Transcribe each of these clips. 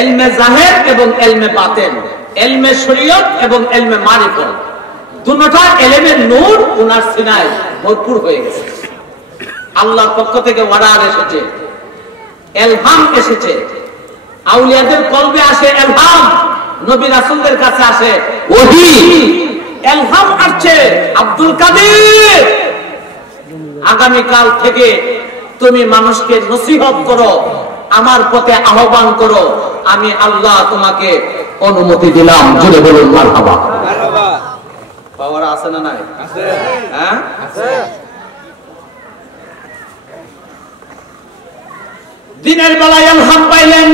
ইলমে জাহির এবং ইলমে বাতিন, ইলমে শরীয়ত এবং ইলমে মারিফত, দুটোটা ইলমের নূর ওনার সিনায় ভরপুর হয়ে গেছে। আল্লাহর পক্ষ থেকে ওয়ার্ডার এসেছে, ইলহাম এসেছে। আউলিয়াদের কলবে আসে ইলহাম, নবী রাসূলদের কাছে আসে ওহী। ইলহাম আসছে, আব্দুল কাদের আগামী কাল থেকে তুমি মানুষকে নসিহত করো, আমার পথে আহ্বান করো, আমি আল্লাহ তোমাকে অনুমতি দিলাম। জুড়ে বলুন মারহাবা। পাওয়ার আছে না নাই? আছে। হ্যাঁ আছে। দিনের বেলায় ইলহাম পাইলেন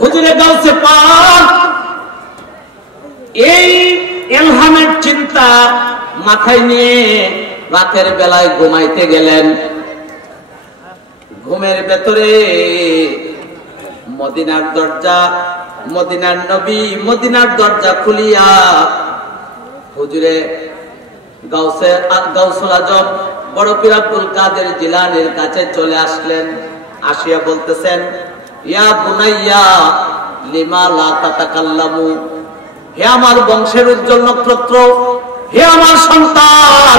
হুজুরে গাউসে পাক। এই ইলহামের চিন্তা মাথায় নিয়ে রাতের বেলায় ঘুমাইতে গেলেন। ঘুমের ভেতরে মদিনার দরজা, মদিনার নবী মদিনার দরজা খুলিয়া হুজুরে গাউসুল আজম বড় পীর আব্দুল কাদের জিলানীর কাছে চলে আসলেন। আসিয়া বলতেছেন, ইয়া বুনাইয়া লিমা লা তাতাকাল্লামু, হে আমার বংশের উজ্জ্বল নক্ষত্র, হে আমার সন্তান,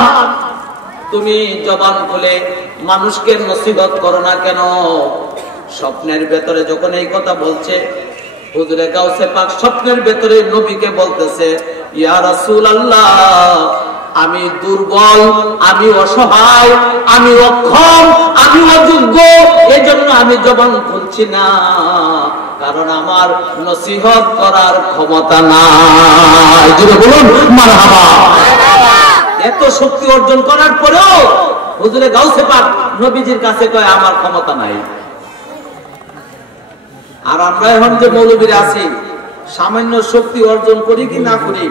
তুমি জবান খুলে মানুষকে নসিহত করো না কেন? স্বপ্নের ভেতরে যখন এই কথা বলছে, হুজুরে গাউসে পাক স্বপ্নের ভেতরে নবীকে বলতেছে, ইয়া রাসূলুল্লাহ, আমি দুর্বল, আমি অসহায়, আমি অক্ষম, আমি অযোগ্য, এজন্য আমি জবান খুলছি না, কারণ আমার নসিহত করার ক্ষমতা নাই। যদি বলুন মারহাবা। এত শক্তি অর্জন করার পরেও হুজুরে গাউসে পাক নবীজির কাছে কয় আমার ক্ষমতা নাই। আর আমরা এখন যে মৌলবীরা আছি, সামান্য শক্তি অর্জন করি কি না করি,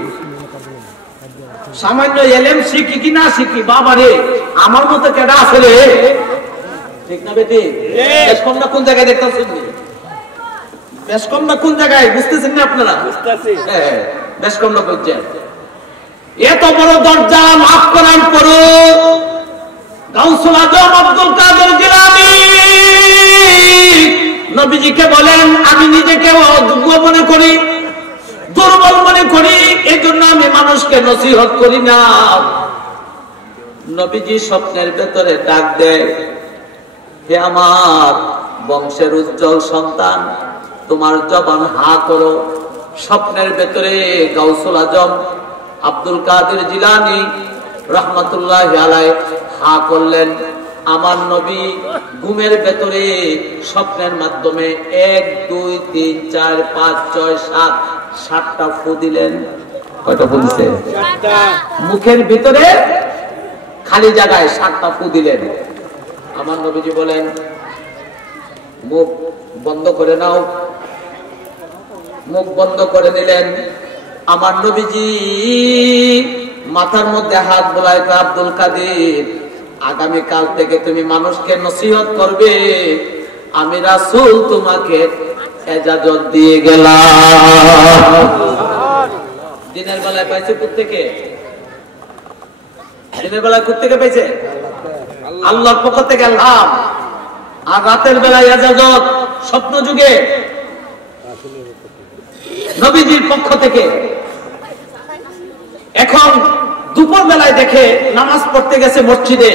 সামান্য এলেম শিখি কি না শিখি, বাবারে আমার মতো কেডা আছে রে? ঠিক না বেটি? বেশ কম না কোন জায়গায় দেখতেছেন? বেশ কম না কোন জায়গায় বুঝতেছেন না আপনারা? বুঝতেছি। হ্যাঁ, বেশ কম না বুঝছেন। এত বড় দরজা মাফ করার পরও গাউসুল আজম আব্দুল কাদের জিলানী নবীজিকে বলেন, আমি নিজেকে অযোগ্য মনে করি, দুর্বল মনে করি, এই জন্য আমি মানুষকে নসিহত করি না। নবীজি স্বপ্নের ভেতরে ডাক দেয়, হে আমার বংশের উজ্জ্বল সন্তান, তোমার জবান হা করো। স্বপ্নের ভেতরে গাউসুল আজম আব্দুল কাদের জিলানী রহমতুল্লাহি আলাইহি হা করলেন। আমার নবী ঘুমের ভেতরে স্বপ্নের মাধ্যমে 1 2 3 4 5 6 7 7টা ফু দিলেন। কয়টা ফু দিছে? 7টা। মুখের ভিতরে খালি জায়গায় 7টা ফু দিলেন। আমার নবীজি বলেন, মুখ বন্ধ করে নাও। মুখ বন্ধ করে নিলেন। আমার নবীজি মাথার মধ্যে হাত বোলায়, আব্দুল কাদের, আগামী কাল থেকে তুমি মানুষকে নসিহত করবে, আমি রাসূল তোমাকে ইজাজত দিয়ে গেলাম। দিনের বেলায় পাইছে কোত্থেকে? দিনের বেলায় কোত্থেকে পাইছে? আল্লাহর পক্ষ থেকে ইলহাম। আর রাতের বেলায় ইজাজত স্বপ্ন যুগে নবীজির পক্ষ থেকে। এখন দুপুর বেলায় দেখে নামাজ পড়তে গেছে মসজিদে,